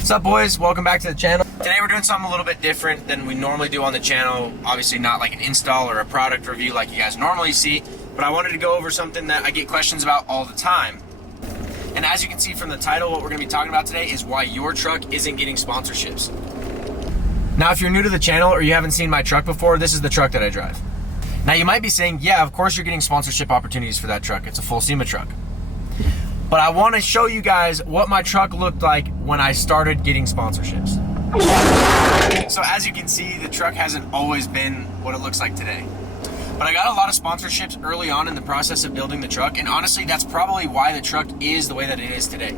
What's up, boys? Welcome back to the channel. Today we're doing something a little bit different than we normally do on the channel. Obviously not like an install or a product review like you guys normally see, but I wanted to go over something that I get questions about all the time. And as you can see from the title, what we're gonna be talking about today is why your truck isn't getting sponsorships. Now, if you're new to the channel or you haven't seen my truck before, this is the truck that I drive. Now, you might be saying, yeah, of course you're getting sponsorship opportunities for that truck. It's a full SEMA truck. But I want to show you guys what my truck looked like when I started getting sponsorships. So as you can see, the truck hasn't always been what it looks like today. But I got a lot of sponsorships early on in the process of building the truck, and honestly, that's probably why the truck is the way that it is today.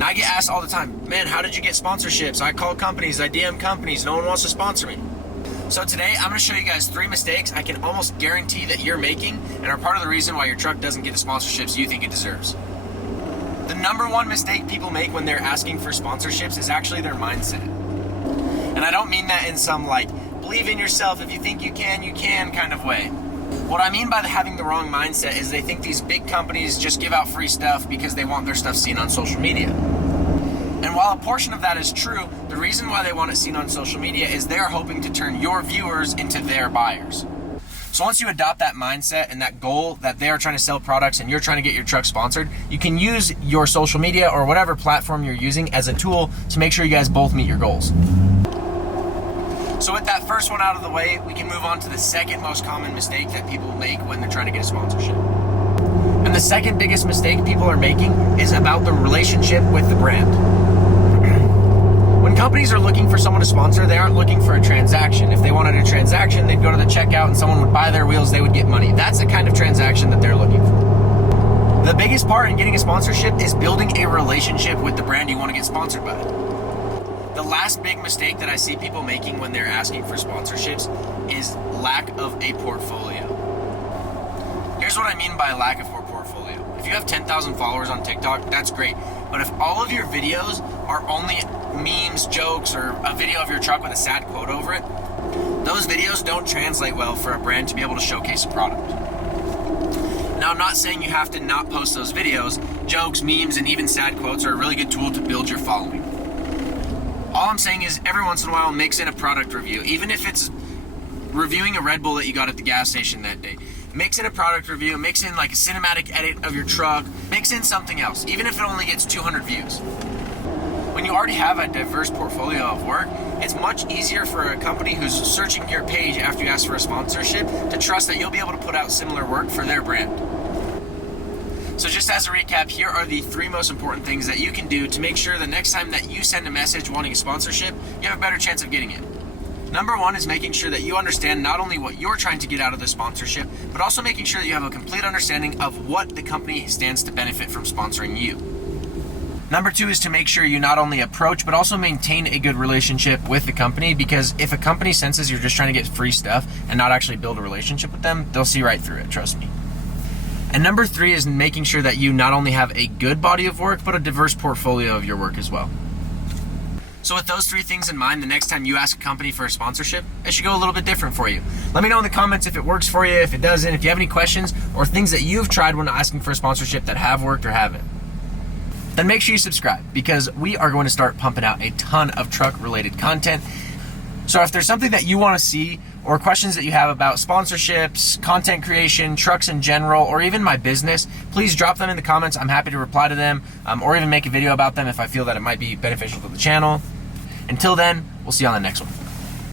Now, I get asked all the time, man, how did you get sponsorships? I call companies, I DM companies, no one wants to sponsor me. So today, I'm gonna show you guys 3 mistakes I can almost guarantee that you're making and are part of the reason why your truck doesn't get the sponsorships you think it deserves. The number one mistake people make when they're asking for sponsorships is actually their mindset. And I don't mean that in some like, believe in yourself, if you think you can kind of way. What I mean by having the wrong mindset is they think these big companies just give out free stuff because they want their stuff seen on social media. And while a portion of that is true, the reason why they want it seen on social media is they're hoping to turn your viewers into their buyers. So once you adopt that mindset and that goal that they are trying to sell products and you're trying to get your truck sponsored, you can use your social media or whatever platform you're using as a tool to make sure you guys both meet your goals. So with that first one out of the way, we can move on to the second most common mistake that people make when they're trying to get a sponsorship. And the second biggest mistake people are making is about the relationship with the brand. When companies are looking for someone to sponsor, they aren't looking for a transaction. If they wanted a transaction, they'd go to the checkout and someone would buy their wheels, they would get money. That's the kind of transaction that they're looking for. The biggest part in getting a sponsorship is building a relationship with the brand you want to get sponsored by. The last big mistake that I see people making when they're asking for sponsorships is lack of a portfolio. Here's what I mean by lack of a portfolio. If you have 10,000 followers on TikTok, that's great. But if all of your videos are only memes, jokes, or a video of your truck with a sad quote over it, those videos don't translate well for a brand to be able to showcase a product. Now, I'm not saying you have to not post those videos. Jokes, memes, and even sad quotes are a really good tool to build your following. All I'm saying is every once in a while, mix in a product review. Even if it's reviewing a Red Bull that you got at the gas station that day. Mix in a product review, mix in like a cinematic edit of your truck, mix in something else, even if it only gets 200 views. When you already have a diverse portfolio of work, it's much easier for a company who's searching your page after you ask for a sponsorship to trust that you'll be able to put out similar work for their brand. So just as a recap, here are the 3 most important things that you can do to make sure the next time that you send a message wanting a sponsorship, you have a better chance of getting it. Number 1 is making sure that you understand not only what you're trying to get out of the sponsorship, but also making sure that you have a complete understanding of what the company stands to benefit from sponsoring you. Number 2 is to make sure you not only approach, but also maintain a good relationship with the company, because if a company senses you're just trying to get free stuff and not actually build a relationship with them, they'll see right through it, trust me. And number 3 is making sure that you not only have a good body of work, but a diverse portfolio of your work as well. So with those 3 things in mind, the next time you ask a company for a sponsorship, it should go a little bit different for you. Let me know in the comments if it works for you, if it doesn't, if you have any questions or things that you've tried when asking for a sponsorship that have worked or haven't. Then make sure you subscribe, because we are going to start pumping out a ton of truck related content. So if there's something that you want to see or questions that you have about sponsorships, content creation, trucks in general, or even my business, please drop them in the comments. I'm happy to reply to them or even make a video about them if I feel that it might be beneficial to the channel. Until then, we'll see you on the next one.